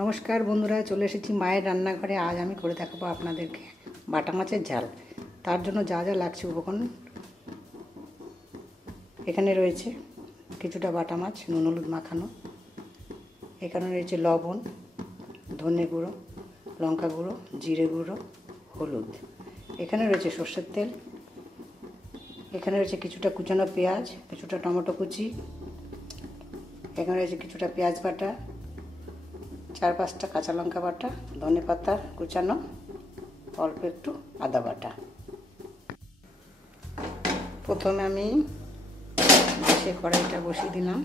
নমস্কার বন্ধুরা, চলে এসেছি মায়ের রান্নাঘরে। আজ আমি করে দেখাবো আপনাদেরকে বাটা মাছের ঝাল। তার জন্য যা যা লাগছে উপকরণ এখানে রয়েছে। কিছুটা বাটা মাছ নুন হলুদ মাখানো, এখানে রয়েছে লবণ, ধনে গুঁড়ো, লঙ্কা গুঁড়ো, জিরে গুঁড়ো, হলুদ, এখানে রয়েছে সর্ষের তেল, এখানে রয়েছে কিছুটা কুচানো পেঁয়াজ, কিছুটা টমেটো কুচি, এখানে রয়েছে কিছুটা পেঁয়াজ বাটা, 4-5টা কাঁচা লঙ্কা বাটা, ধনে পাতা কুচানো, অল্প একটু আদা বাটা। প্রথমে আমি গ্যাসে কড়াইটা বসিয়ে দিলাম।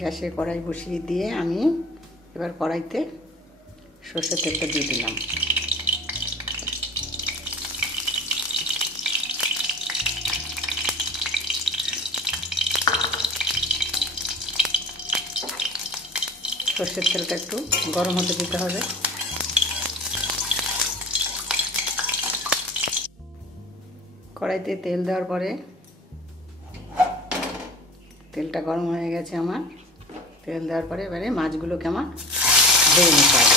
গ্যাসে কড়াই বসিয়ে দিয়ে আমি এবার কড়াইতে সর্ষের তেলটা দিয়ে দিলাম। সর্ষের তেলটা একটু গরম হতে দিতে হবে। কড়াইতে তেল দেওয়ার পরে তেলটা গরম হয়ে গেছে আমার। তেল দেওয়ার পরে এবারে মাছগুলোকে আমার ভেজে নিতে হবে।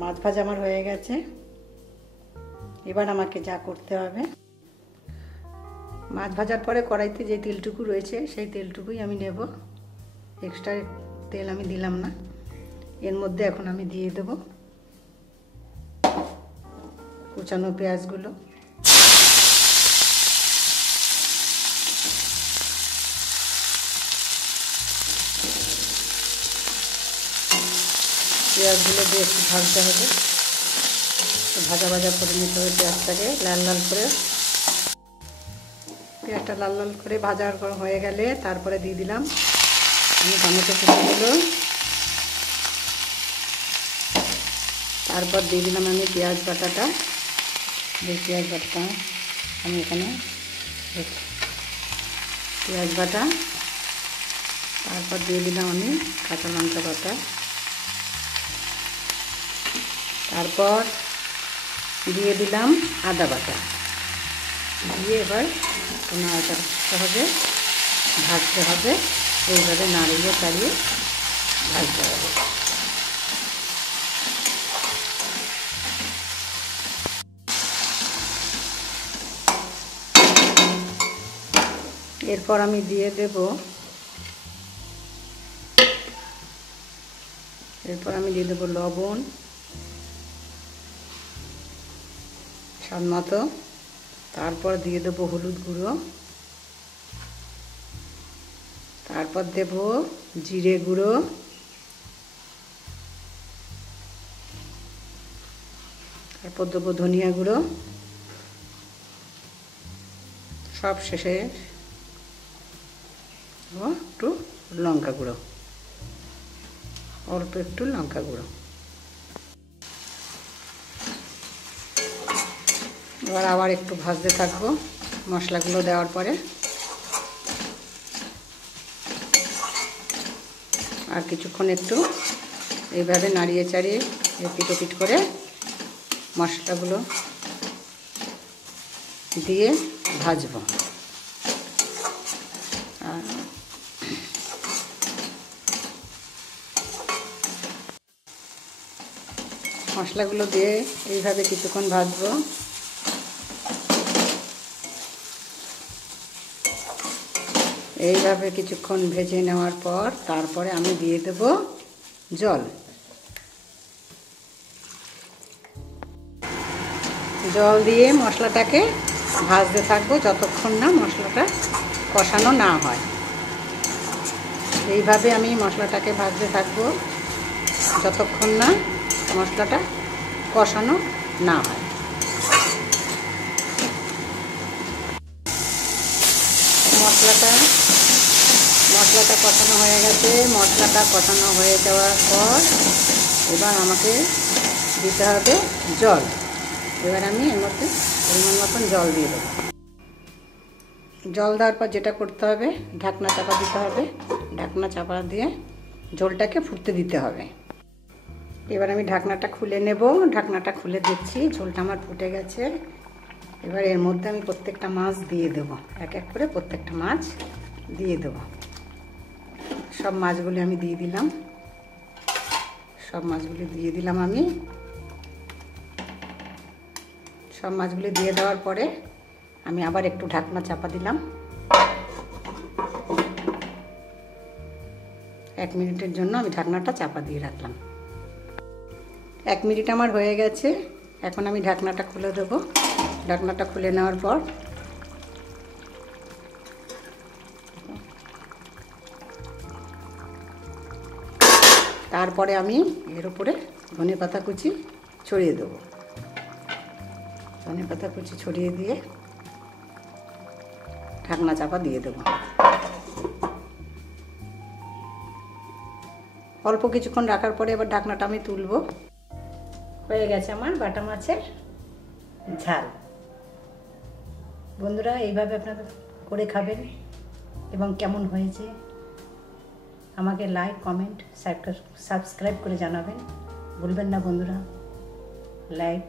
মাছ ভাজা আমার হয়ে গেছে। এবার আমাকে যা করতে হবে, মাছ ভাজার পরে কড়াইতে যে তেলটুকু রয়েছে সেই তেলটুকুই আমি নেব। এক্সট্রা তেল আমি দিলাম না। এর মধ্যে এখন আমি দিয়ে দেব কুচানো পেঁয়াজগুলো, পেঁয়াজগুলো দিয়ে একটু ভাজতে হবে। ভাজা ভাজা করে নিতে হবে পেঁয়াজটাকে, লাল লাল করে। পেঁয়াজটা লাল লাল করে ভাজা হয়ে গেলে তারপরে দিয়ে দিলাম আমি টমেটো কুচিগুলো, তারপর দিয়ে দিলাম আমি পেঁয়াজ বাটাটা। এই পেঁয়াজ বাটাটা আমি এখানে পেঁয়াজ বাটা, তারপর দিয়ে দিলাম আমি কাঁচা লঙ্কা বাটা, তারপর দিয়ে দিলাম আদা বাটা। দিয়ে এবার নাড়াচাড়া হবে, ভাজতে হবে। এইভাবে নাড়িয়ে চাড়িয়ে ভাজতে হবে। এরপর আমি দিয়ে দেব লবণ স্বাদ মতো, তারপর দিয়ে দেবো হলুদ গুঁড়ো, তারপর দেব জিরে গুঁড়ো, তারপর দেবো ধনিয়া গুঁড়ো, সব শেষে একটু লঙ্কা গুঁড়ো, অল্প একটু লঙ্কা গুঁড়ো। এবার আবার একটু ভাজতে থাকবো মশলাগুলো দেওয়ার পরে। আর কিছুক্ষণ একটু এইভাবে নাড়িয়ে চাড়িয়ে এপিট ওপিট করে মশলাগুলো দিয়ে ভাজবো। মশলাগুলো দিয়ে এইভাবে কিছুক্ষণ ভাজবো। এইভাবে কিছুক্ষণ ভেজে নেওয়ার পর তারপরে আমি দিয়ে দেব জল। জল দিয়ে মশলাটাকে ভাজতে থাকবো যতক্ষণ না মশলাটা কষানো না হয়। এইভাবে আমি মশলাটাকে ভাজতে থাকবো যতক্ষণ না মশলাটা কষানো না হয়। মশলাটা কষানো হয়ে গেছে। মশলাটা কষানো হয়ে যাওয়ার পর এবার আমাকে দিতে হবে জল। এবার আমি এর মধ্যে পরিমাণ মতন জল দিয়ে দেবো। জল দেওয়ার পর যেটা করতে হবে, ঢাকনা চাপা দিতে হবে। ঢাকনা চাপা দিয়ে ঝোলটাকে ফুটতে দিতে হবে। এবার আমি ঢাকনাটা খুলে নেব। ঢাকনাটা খুলে দেখছি ঝোলটা আমার ফুটে গেছে। এবার এর মধ্যে আমি প্রত্যেকটা মাছ দিয়ে দেবো, এক এক করে প্রত্যেকটা মাছ দিয়ে দেবো। সব মাছগুলি আমি দিয়ে দিলাম। সব মাছগুলি দিয়ে দিলাম আমি। সব মাছগুলি দিয়ে দেওয়ার পরে আমি আবার একটু ঢাকনা চাপা দিলাম। 1 মিনিটের জন্য আমি ঢাকনাটা চাপা দিয়ে রাখলাম। 1 মিনিট আমার হয়ে গেছে। এখন আমি ঢাকনাটা খুলে দেব। ঢাকনাটা খুলে নেওয়ার পর তারপরে আমি এর উপরে ধনেপাতা কুচি ছড়িয়ে দেব। ধনেপাতা কুচি ছড়িয়ে দিয়ে ঢাকনা চাপা দিয়ে দেব। অল্প কিছুক্ষণ রাখার পরে এবার ঢাকনাটা আমি তুলব। হয়ে গেছে আমার বাটা মাছের ঝাল। বন্ধুরা এইভাবে আপনারা করে খাবেন এবং কেমন হয়েছে আমাকে লাইক, কমেন্ট, সাবস্ক্রাইব করে জানাবেন। ভুলবেন না বন্ধুরা। লাইক